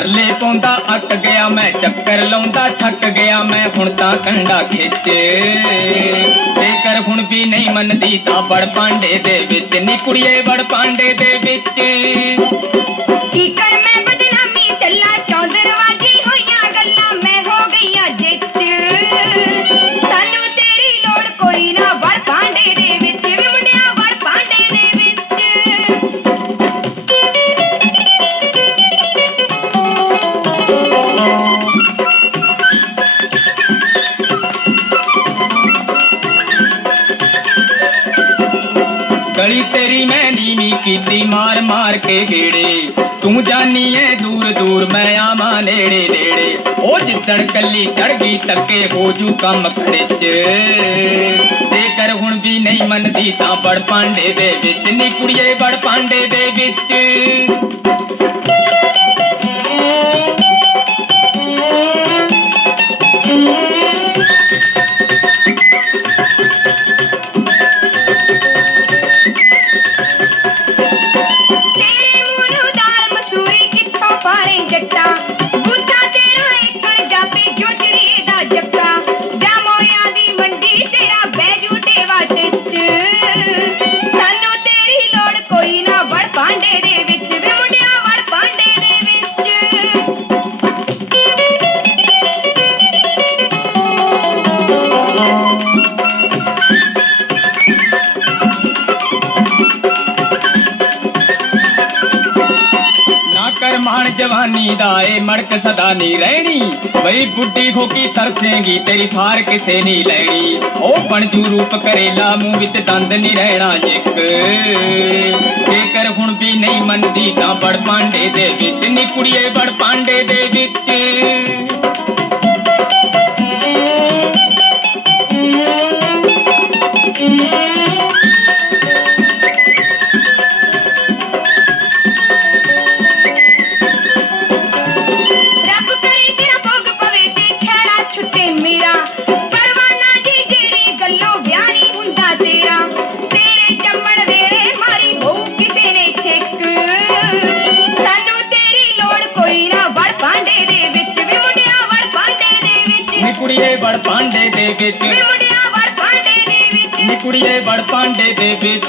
ਪੱਲੇ ਪਾਉਂਦਾ, ਅਟ ਗਿਆ ਮੈਂ, ਚੱਕਰ ਲਾਉਂਦਾ ਥੱਕ ਗਿਆ ਮੈਂ, ਹੁਣ ਤਾਂ ਕੰਡਾ ਖਿੱਚ। ਜੇਕਰ ਹੁਣ ਵੀ ਨਹੀਂ ਮੰਨਦੀ ਤਾਂ ਬੜ ਪਾਂਡੇ ਦੇ ਵਿੱਚ, ਨੀ ਕੁੜੀਏ ਬੜ ਪਾਂਡੇ ਦੇ ਵਿੱਚ। ਗਲੀ ਤੇਰੀ ਮੈਂ ਨੀਵੀਂ ਕੀਤੀ, ਮਾਰ ਮਾਰ ਕੇ ਗੇੜੇ। ਤੂੰ ਜਾਨੀ ਐ ਦੂਰ ਦੂਰ, ਮੈਂ ਆਵਾਂ ਨੇੜੇ ਨੇੜੇ। ਉਹ ਜਿੱਦਣ ਕੱਲੀ ਚੜ ਗਈ ਤੱਕੇ ਹੋ ਜੂ ਕੰਮ ਖੜਿਚ। ਜੇਕਰ ਹੁਣ ਵੀ ਨਹੀਂ ਮੰਨਦੀ, ਤਾਂ ਬੜ ਪਾਂਡੇ ਦੇ ਵਿੱਚ। ਨੀ ਕੁੜੀਏ ਬੜ ਪਾਂਡੇ ਦੇ ਵਿੱਚ। ਨਾ ਜਵਾਨੀ ਦਾ ਏ ਮੜਕ ਸਦਾ ਨਹੀਂ ਰਹਿਣੀ। ਬਈ ਬੁੱਢੀ ਹੋ ਕੇ ਤੇਰੀ ਫਾਰ ਕਿਸੇ ਨਹੀਂ ਲੈਣੀ। ਉਹ ਬਣਜੂ ਰੂਪ ਕਰੇਲਾ, ਮੂੰਹ ਵਿੱਚ ਦੰਦ ਨਹੀਂ ਰਹਿਣਾ ਜਿੱਕ। ਜੇਕਰ ਹੁਣ ਵੀ ਨਹੀਂ ਮੰਨਦੀ ਤਾਂ ਬੜ ਪਾਂਡੇ ਦੇ ਵਿੱਚ, ਨੀ ਕੁੜੀਏ ਬੜ ਪਾਂਡੇ ਦੇ ਵਿੱਚ। ਕੁੜੀਏ ਬੜ ਪਾਂਡੇ ਦੇ ਵਿੱਚ। ਵੀ ਮੁੰਡਿਆ ਵੜ ਪਾਂਡੇ ਦੇ ਵਿੱਚ। ਨੀ ਕੁੜੀਏ ਬੜ ਪਾਂਡੇ ਦੇ ਵਿੱਚ।